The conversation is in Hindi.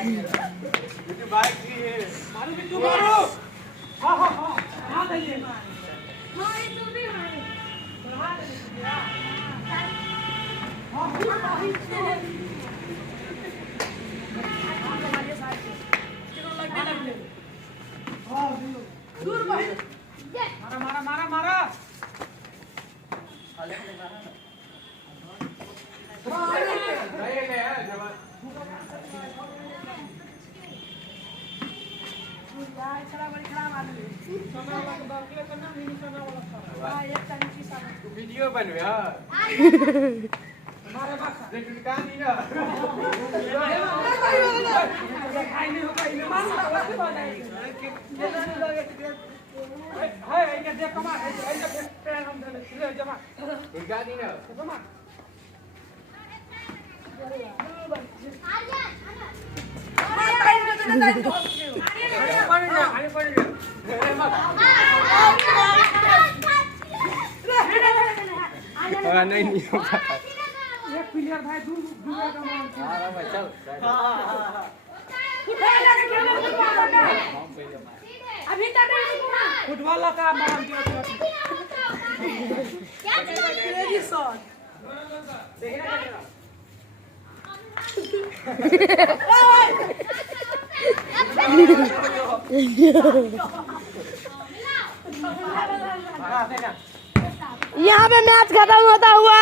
बाइक की है मारो बिट्टू मारो। हाँ हाँ हाँ हाँ दीजिए। हाँ ये तुम भी मारो। बढ़ा दीजिए। हाँ दूर भाई। मारा मारा मारा मारा। वीडियो बनवे मारे बात कहां नहीं ना नहीं होगा ये मारो वैसे बात है हाय ये देख कमा है ये पैर हम दे जमा कहां नहीं ना जमा नहीं होगा एक प्लेयर भाई दूर दूर का मान हां भाई चल अभी तक फुटबॉल का मान दिया क्या क्रेजी शॉट यहाँ पे मैच खत्म होता हुआ